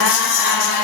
Ah.